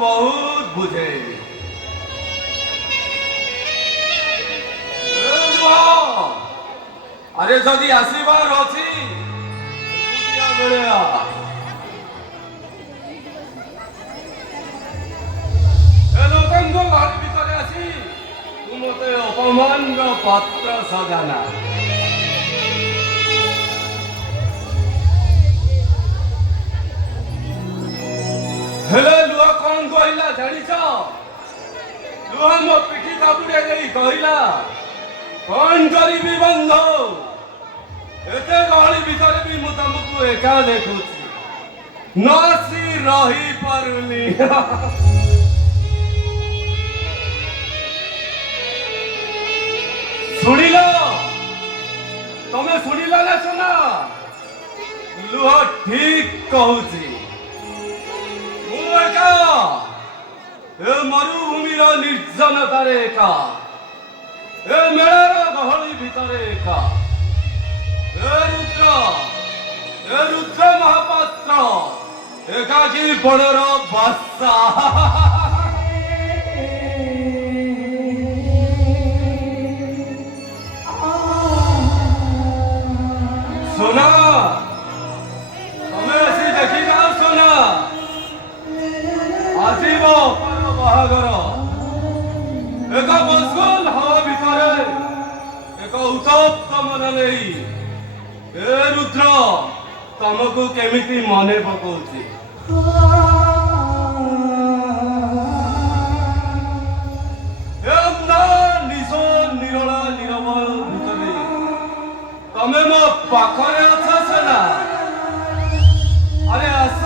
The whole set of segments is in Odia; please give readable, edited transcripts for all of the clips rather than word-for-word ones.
बहुत बुझे अरे जदि आसबार अच्छी लोक घर भितर आसी तू मत अपमान पात्र सजाना हेले लुह कौन कहला जानिछ लुह मो पिठी चापुड़े नहीं कहला कौन करी बंधु एते गहली भितर भी मु तुमको एका देखुची नसी रही पारुनी शुणिल तमे शुणिल ना सुना लुह ठीक कहूची एका ए मरुभूमिर निर्जनतार एका ए मेळार गहली भितर एका ए रुद्र महापात्र एकाकी बड़र बादशा सोना तमे आसी देखी जाओ सोना आसीब बाहागर एक बसगल हवा भितर एक उत्तप्त मन नहीं ए रुद्र तुमको केमिति मने पकाउछि निरला निरव भितर तमे मो पाखरे अछ सोना अरे आस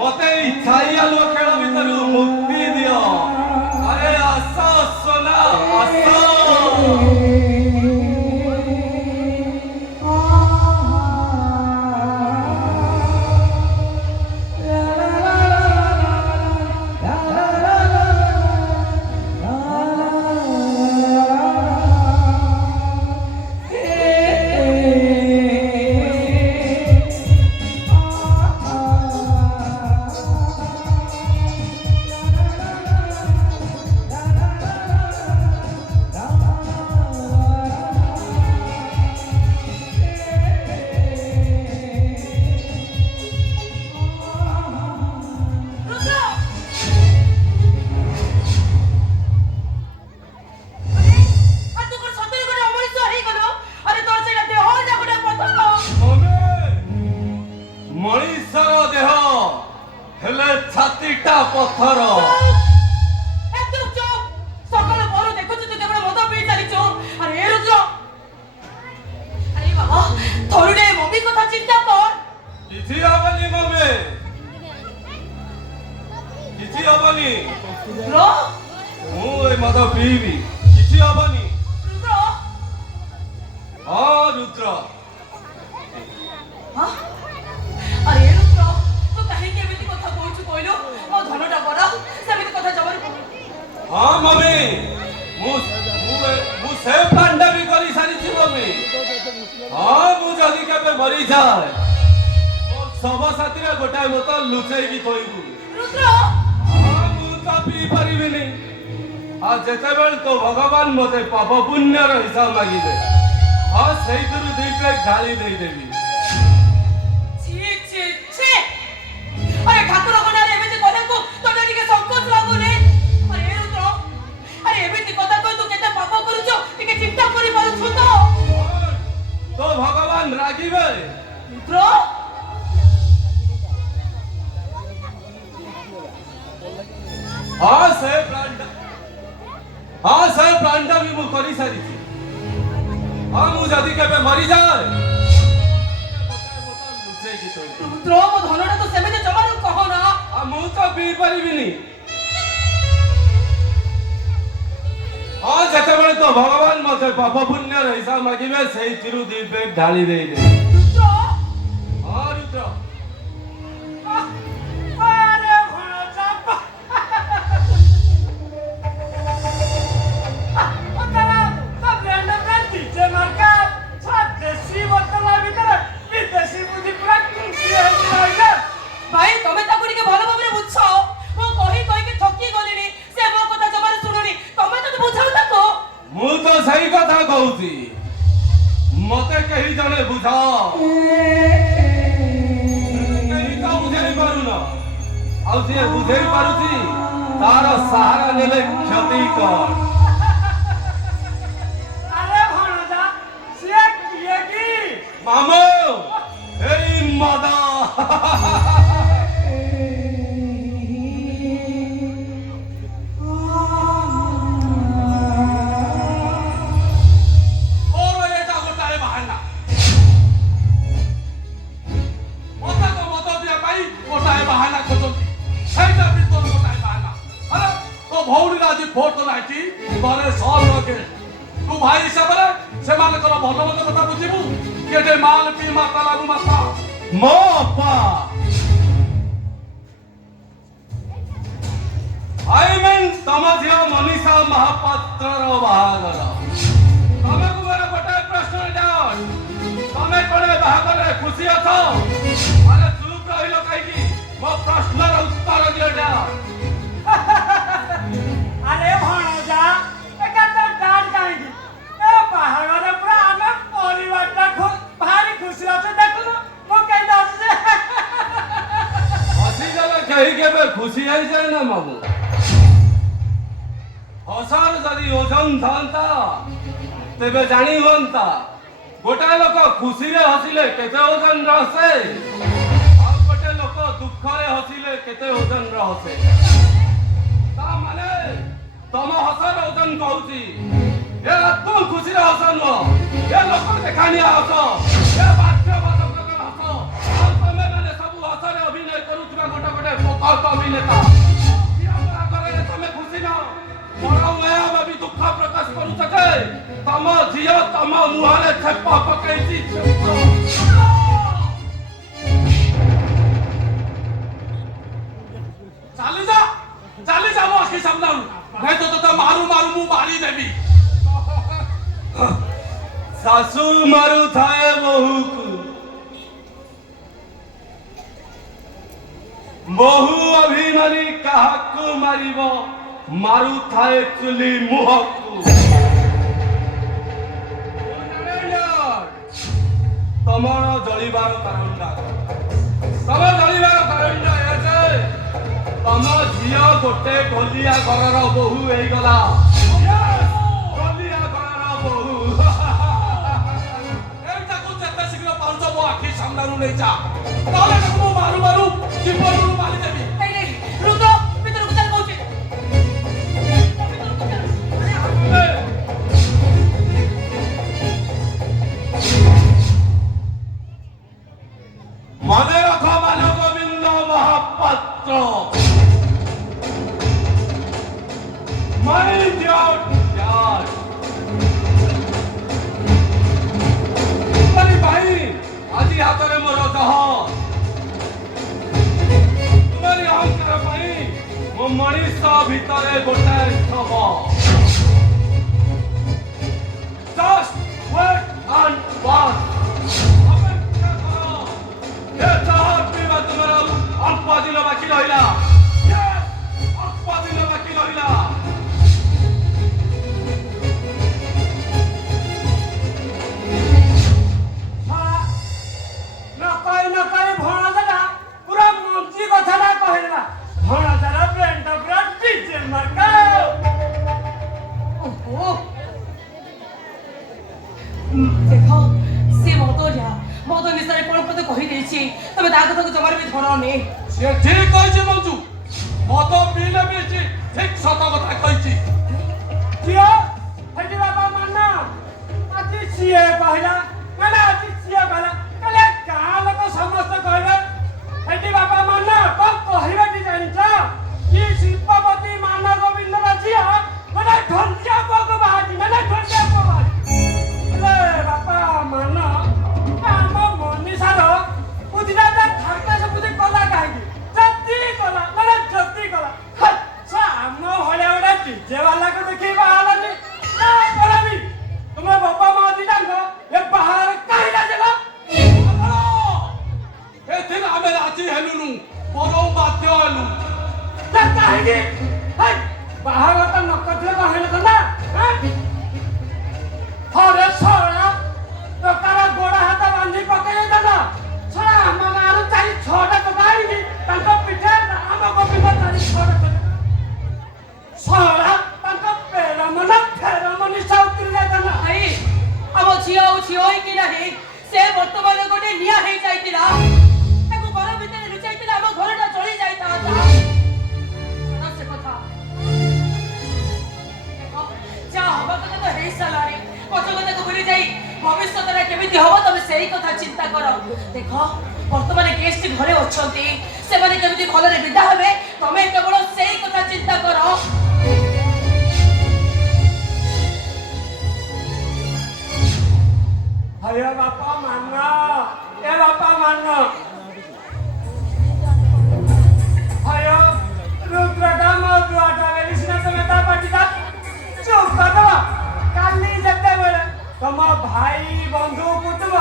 मते इच्छाई आलो खेल भितर मुक्ति दियो अरे आस सोना आस पत्थर एकदम चुप सकाल बरो देखो तू केवल मद पी चलीचो अरे रुद्र अरे बाबा थोड़े मम्मी कथा चिंता कर किछि हबनी मम्मी किछि हबनी रुद्र मु ए मद पीबी किछि हबनी रुद्र हां रुद्र हां अरे रुद्र तू कहीं के एमिति कथा कहू कहलो ओ धनटा बड़ा सेमिति कथा जबर हां मम्मी मु से पांडा भी करी सारी छी मम्मी हां मु जदी केबे मरी जाय मोर सब साथी रे गोटाय बोतल लुचेई की थोइबु रुद्र हां मु तो पी परिबिनी आ जेते बेल तो भगवान मते पाप पुण्य रो हिसाब मागिबे हां सेई दुरु दुई प्लेट ढाली देई देबी छी छी छी अरे ठाकुर कोनारे एमिति कथा को तोने टिके संकोच लागुने अरे रुद्र अरे एमिति कथा को तू केते पाप करूछो टिके चिंता करि पारुछु तो भगवान रागिबे रुद्र हां से प्लांटा भी मु करी सारी छी हां मु जदी केबे मरी जाय लुचेई की थोइबु रुद्र मो धनटा तो सेमिति जमानु कहो ना आ मु तो पी परिबिनी हां जेते बेले तो भगवान मते पाप पुण्य रो हिसाब मागिबे सेई तिरु दी बेग ढाली देई दे रुद्र हां रुद्र अरे भलो चापा ओतला तो ब्रांड का टीचर मार्का छात्र सी बोतला भीतर विदेशी बुद्धि प्रैक्टिस भाई तमे ताको टिके भलो भाबरे बुझछो ସେଇ କଥା କହୁଛି ମତେ କେହି ଜଣେ ବୁଝ କେହି ତ ବୁଝେଇ ପାରୁନ ଆଉ ଯିଏ ବୁଝେଇ ପାରୁଛି ତାର ସାହାରା ନେଲେ କ୍ଷତି କଣ আরে ভଣজা ସିଏ କିଏ କି ମାମୁ ଏଇ ମଦ ମୋର ଏଇଟା ଗୋଟାଏ ବାହାନା ମତେ ତ ମଦ ପିଇବା ପାଇଁ ଗୋଟାଏ ବାହାନା ଖୋଜନ୍ତି ସେଇଟା ବି ତୋର ଗୋଟାଏ ବାହାନା ଆରେ ତୋ ଭଉଣୀର ଆଜି ଭୋଟ ନାଇଁକି ଘରେ ସଲ ଲଗେ ତୁ ଭାଇ ହିସାବରେ ସେମାନଙ୍କର ଭଲ ମନ୍ଦ କଥା ବୁଝିବୁ କେତେ ମାଲ ପିଇ ମାତା ଲାଗୁ ମାତା ମୋ ଅପା I mean ତମ ଝିଅ ମନୀଷା ମହାପାତ୍ରର ବାହାଘର ତମକୁ ମୋର ଗୋଟାଏ ପ୍ରଶ୍ନ ଡାଉଟ ତମେ କଣ ଏ ବାହାଘରରେ ଖୁସି ଅଛ ଆରେ ଚୁପ୍ ରହିଲ କାହିଁକି ମୋ ପ୍ରଶ୍ନର ଉତ୍ତର ଦିଅ ଡାଉଟ আরে ভଣজা একা তো ডান কাହିଁକି এ ବାହାଘର ପୁରା ଆମେ ପରିବାରଟା ଭାରି ଖୁସି ଅଛୁ ଦେଖୁନୁ ମୁଁ କେହି ଯାଉଛି ହସିଗଲେ କେହି କେବେ ଖୁସି ହେଇଯାଏ ନା ମାମୁ ହସର ଯଦି ଓଜନ ଥାନ୍ତା ତେବେ ଜାଣି ହୁଅନ୍ତା ଗୋଟାଏ ଲୋକ ଖୁସିରେ ହସିଲେ କେତେ ଓଜନ ରହେ ଆଉ ଗୋଟେ ଲୋକ ଦୁଃଖରେ ହସିଲେ କେତେ ଓଜନ ରହେ ତା ମାନେ ତମ ହସର ଓଜନ କହୁଛି ଏ ଆତ୍ମ ଖୁସିରେ ହସ ନୁହଁ ଏ ଲୋକ ଦେଖାଣିଆ ହସ ଏ ବାଧ୍ୟବାଧକ ହସ ଆଉ ତମେ ମାନେ ସବୁ ହସରେ ଅଭିନୟ କରୁଥିବା ଗୋଟେ ଗୋଟେ ପୋକଳ ଅଭିନେତା ଆଗରେ ତମେ ଖୁସି ନୁହଁ ବରଂ ଏହା ଭାବି ଦୁଃଖ ପ୍ରକାଶ କରୁଛ ଯେ ତମ ଝିଅ ତମ ମୁହଁରେ ଛେପ ପକେଇଛି ଚାଲି ଯା ମୋ ଆଖି ସାମ୍ନାରୁ ନାଇଁ ତ ତତେ ମାରୁ ମାରୁ ମୁଁ ମାରିଦେବି ଶାଶୁ ମାରୁଥାଏ ବୋହୂକୁ ବୋହୂ ଅଭିମାନୀ କାହାକୁ ମାରିବ ମାରୁଥାଏ ଚୁଲି ମୁହଁକୁ ତମର ଜଳିବାର କାରଣଟା ତମ ଜଳିବାର କାରଣଟା ଏହା ଯେ ତମ ଝିଅ ଗୋଟେ ଗଲିଆ ଘରର ବୋହୂ ହେଇଗଲା ଗଲିଆ ଘରର ବୋହୂ ଏଇଟାକୁ ଯେତେ ଶୀଘ୍ର ପାରୁଛ ମୋ ଆଖି ସାମ୍ନାରୁ ନେଇଯା ନହେଲେ ତାକୁ ମୁଁ ମାରୁ ମାରୁ ଜୀବନରୁ ମାରିଦେବି এই রে রুদ্র ভিতরକୁ ଚାଲ କହୁଛି ମନେ ରଖ Managobinda Mohapatra Mind your God. तुम्हारी भाई आजी हाथरे मोर जह तुम्हारी अहंकार भाई मो मनीष भितरे गोटाए छब Just wait and watch. ଅପେକ୍ଷା କର ଏ ଚାହା ପିଇବା ତୁମର ଅଳ୍ପ ଦିନ ବାକି ରହିଲା ଅଳ୍ପ ଦିନ ବାକି ରହିଲା ନକହି ଭଣଜାଟା ପୁରା ମଞ୍ଜି କଥାଟା କହିଦେଲା ଭଣଜାର ବ୍ରେନଟା ପୁରା ଡିଜେଲ ମାର୍କା ଓହୋ ଦେଖ ସେ ମଦ ନିଶାରେ କଣ ମତେ କହିଦେଇଛି ତମେ ତା କଥାକୁ ଜମାରେ ବି ଧରନି ସେ ଠିକ କହିଛି ମଞ୍ଜୁ ମଦ ପିଇଲେ ବି ଠିକ ସତ କଥା କହିଛି ଝିଅ ହେଠି ବାପା ମାନ ଆଜି ସିଏ କହିଲା ମାନେ ଆଜି ସିଏ କହିଲା କାଲି ଗାଁ ଲୋକ ସମସ୍ତେ କହିବେ ହେଠି ବାପା ମାନ କଣ କହିବେ କି ଜାଣିଛ କି ଶିଳ୍ପପତି ମାନ ଗୋବିନ୍ଦର ଝିଅ ଗୋଟେ ଢୋଲିଆ ପୁଅକୁ ବାହାରିଛି ମାନେ ଢୋଲିଆ ପୁଅ ବାହାରିଛି ହେଲେ ବାପା ମାନ ଆମ ମନୀଷାର ବୁଦ୍ଧିଟା ଥାର୍କା ସେ ବୁଦ୍ଧି କଲା କାହିଁକି ଯଦି କଲା ମାନେ ଯଦି କଲା ଆମ ଭଳିଆ ଗୋଟେ ଡିଜେ ବାଲାକୁ ଦେଖି ବାହାରିଲାନି ଝିଅ ଆଉ ଝିଅ ହେଇକି ନାହିଁ ସେ ବର୍ତ୍ତମାନ ଗୋଟେ ନିଆଁ ହେଇଯାଇଥିଲା ତାକୁ ଘର ଭିତରେ ଲୁଚାଇଥିଲା ଆମ ଘରଟା ଜଳି ଯାଇଥାନ୍ତା ଛାଡ଼ ସେ କଥା ଯାହା ହବା କଥା ତ ହେଇସାରିଲାଣି ପଛ କଥାକୁ ଭୁଲି ଯାଇ ଭବିଷ୍ୟତରେ କେମିତି ହବ ତମେ ସେଇ କଥା ଚିନ୍ତା କର ଦେଖ ବର୍ତ୍ତମାନ ଗେଷ୍ଟ ଘରେ ଅଛନ୍ତି ସେମାନେ କେମିତି ଭଲରେ ବିଦା ହେବେ ତମେ କେବଳ ସେଇ କଥା ଚିନ୍ତା କର ହୟ ବାପା ମାନ ଏ ବାପା ମାନ ହୟ ରୁଦ୍ରଟା ମୋ ଦୁଆଟା ବେଲି ସିନା ତମେ ତା ପାଟିଟା ଚୁପ୍ କରିଦବ କାଲି ଯେତେବେଳେ ତମ ଭାଇ ବନ୍ଧୁ କୁଟୁମ୍ବ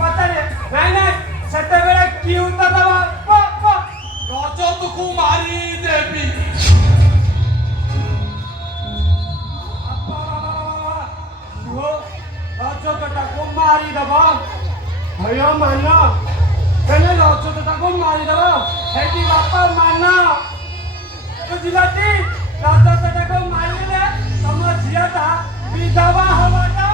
ପଚାରେ ନାଇଁ ନାଇଁ ସେତେବେଳେ କି ଉତ୍ତର ଦବ ରଜତକୁ ମାରିଦେବି। ରଜତଟାକୁ ମାରିଦବ ହୟ ମାନ ହେଲେ ରଜତଟାକୁ ମାରିଦବ ହେଇଟି ବାପା ମାନ ବୁଝିଲଟି ରଜତଟାକୁ ମାରିଦେଲେ ତମ ଝିଅଟା ବିଧବା ହବାଟା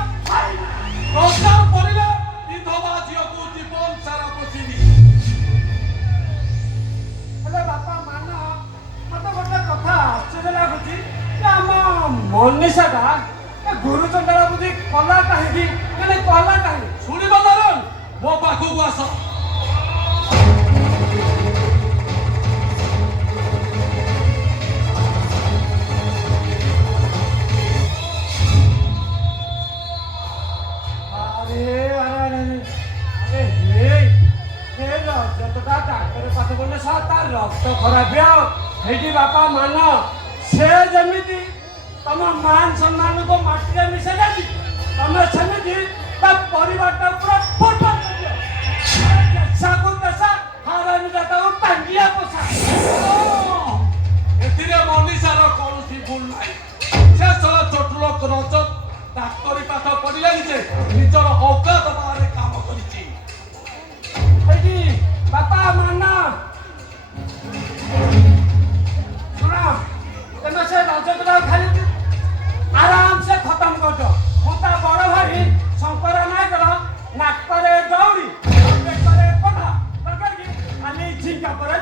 ଦରକାର ପଡ଼ିଲେ ବିଧବା ଝିଅକୁ ଜୀବନ ସାରା ପୋଷିବି। ହେଲେ ବାପା ମାନ ମତେ ଗୋଟେ କଥା ଆଶ୍ଚର୍ଯ୍ୟ ଲାଗୁଛି ଯେ ଆମ ମନୀଷାଟା ଗୁରୁଚଣ୍ଡାଳ ବୁଦ୍ଧି କଲା କାହିଁକି ମାନେ କଲା କାହିଁକି ଶୁଣିବ ନାରାୟଣ ମୋ ପାଖକୁ ଆସ। ଆରେ ଆରେ ଆରେ ଆରେ ହେ ରଜତଟା ଡାକ୍ତର ପାଠ ପଢିଲେ ସା ତା ରକ୍ତ ଖରାପ ଆଉ ହେଇଠି ବାପା ମାନ ସେ ଯେମିତି ତମ ମାନ ସମ୍ମାନକୁ ମାଟିରେ ମିଶେଇ ଯାଉଛି ତମେ ସେମିତି ତା ପରିବାରଟା ପୁରା ବର୍ବାଦ କରିଦିଅ ଦେଶାକୁ ଦେଶା ହାରାମି ଜାତାକୁ ଟାଙ୍ଗିଆ ପୋଷା ଏଥିରେ ମନୀଷାର କୌଣସି ଭୁଲ ନାହିଁ। ସେ ସଲା ଛୋଟ ଲୋକ ରଜତ ଡାକ୍ତରୀ ପାଠ ପଢିଲାନି ଯେ ନିଜର ଔକାତ ବାହାରେ କାମ କରିଛି। ହେଇଠି ବାପା ମାନ ଶୁଣ ତମେ ସେ ରଜତଟାକୁ ଖାଲି ଆରାମସେ ଖତମ କରିଛ ମୁଁ ତା ବଡ ଭାଇ ଶଙ୍କର ନାୟକର ନାକରେ ଦଉଡ଼ି ବେକରେ ପଠା ତରକାରୀ ଖାଲି ଝିଙ୍କା ପରେ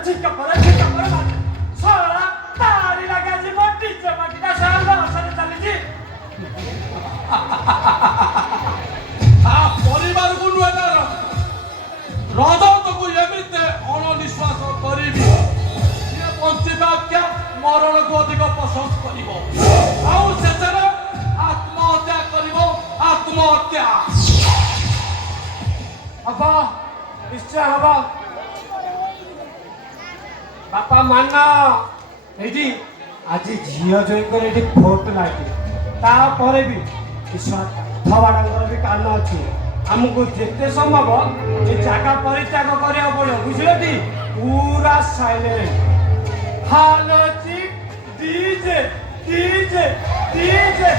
ସରା ତାରି ଲାଗା ଯିବ ଡିଜେ ପାଟିଟା ସାଲ ରସରେ ଚାଲିଛି ତା ପରିବାରକୁ ନୁହେଁ ତାର ରଜତକୁ ଏମିତି ଅଣନିଶ୍ୱାସ କରିବି ସିଏ ବଞ୍ଚିବା ଅପେକ୍ଷା ମରଣକୁ ଅଧିକ ପସନ୍ଦ କରିବ ଆଉ ଶେଷରେ ଆତ୍ମହତ୍ୟା କରିବ। ଆତ୍ମହତ୍ୟା ହବ ନିଶ୍ଚୟ ହବ ବାପା ମାନ ଏଇଠି ଆଜି ଝିଅ ଜୟଙ୍କର ଏଠି ଭୋଟ ଲାଗି ତାପରେ ବି ଥବାଡ଼ଙ୍କର ବି କାନ ଅଛି ଆମକୁ ଯେତେ ସମ୍ଭବ ଏ ଜାଗା ପରିତ୍ୟାଗ କରିବାକୁ ପଡ଼ିବ ବୁଝିଲଟି ପୁରା ସାଇଲେଣ୍ଟ ହାଲୋ ଚିକ୍ ଡିଜେ ଡିଜେ ଡିଜେ